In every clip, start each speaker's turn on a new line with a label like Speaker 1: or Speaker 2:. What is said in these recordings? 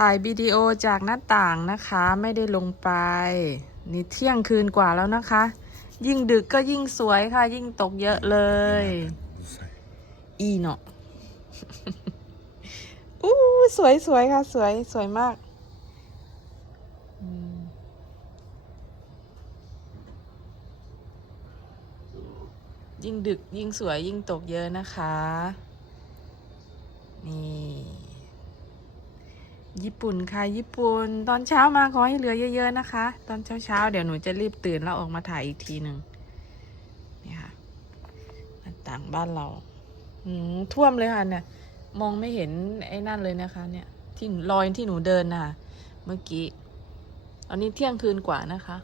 Speaker 1: ถ่ายวิดีโอจากหน้าต่างนะคะไม่ได้ลงไป นี่เที่ยงคืนกว่าแล้วนะคะ ยิ่งดึกก็ยิ่งสวยค่ะ ยิ่งตกเยอะเลย อีเนาะอู้สวยสวยค่ะ สวยสวยมากยิ่งดึกยิ่งสวยยิ่งตกเยอะนะคะ นี่ ญี่ปุ่นค่ะญี่ปุ่น ตอนเช้ามาขอให้เหลือเยอะๆนะคะ ตอนเช้าๆเดี๋ยวหนูจะรีบตื่นแล้วออกมาถ่ายอีกทีหนึ่งนี่ค่ะหน้าต่างบ้านเราอืมท่วมเลยค่ะเนี่ย มองไม่เห็นไอ้นั่นเลยนะคะ เนี่ย ที่รอยที่หนูเดินน่ะ เมื่อกี้ตอนนี้เที่ยงคืนกว่านะคะ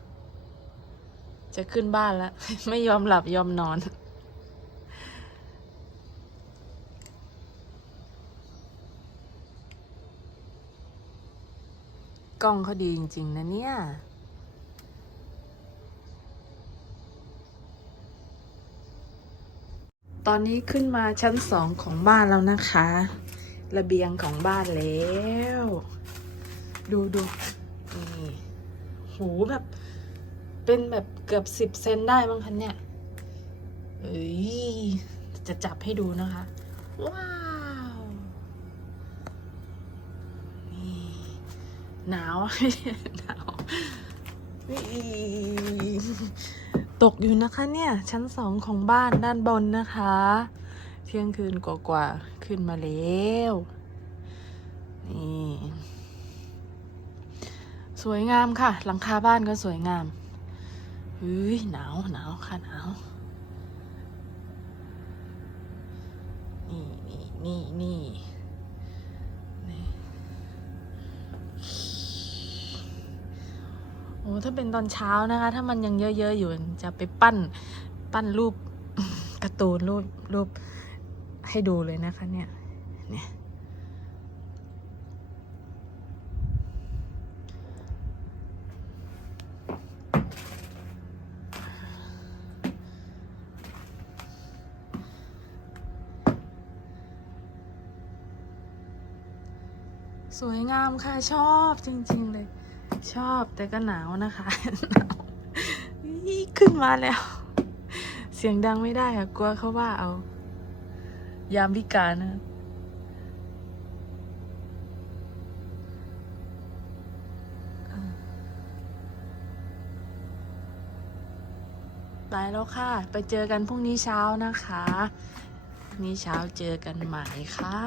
Speaker 1: จะขึ้นบ้านแล้ว ไม่ยอมหลับยอมนอน กล้องเขาดีจริง ๆ นะเนี่ย ตอนนี้ขึ้นมาชั้นสองของบ้านแล้วนะคะ ระเบียงของบ้านแล้ว ดูดูนี่หูแบบ เป็นแบบเกือบสิบเซนได้มั้งคะเนี่ยเอ้ยจะจับให้ดูนะคะ ว้าว นี่ หนาวหนาวนี่ตกอยู่นะคะเนี่ย ชั้นสองของบ้านด้านบนนะคะ เที่ยงคืนกว่าๆขึ้นมาแล้ว นี่ สวยงามค่ะ หลังคาบ้านก็สวยงามเฮ้ยหนาวหนาวค่ะหนาวนี่นี่นี่นี่ โอ้ถ้าเป็นตอนเช้านะคะ ถ้ามันยังเยอะๆอยู่จะไปปั้นปั้นรูปการ์ตูนรูปรูปให้ดูเลยนะคะ เนี่ยเนี่ยสวยงามค่ะ ชอบจริง ๆ เลย ชอบแต่ก็หนาวนะคะขึ้นมาแล้ว เสียงดังไม่ได้อะกลัวเขาว่าเอา ยามวิการนะไปแล้วค่ะ ไปเจอกันพรุ่งนี้เช้านะคะพรุ่งนี้เช้าเจอกันใหม่ค่ะ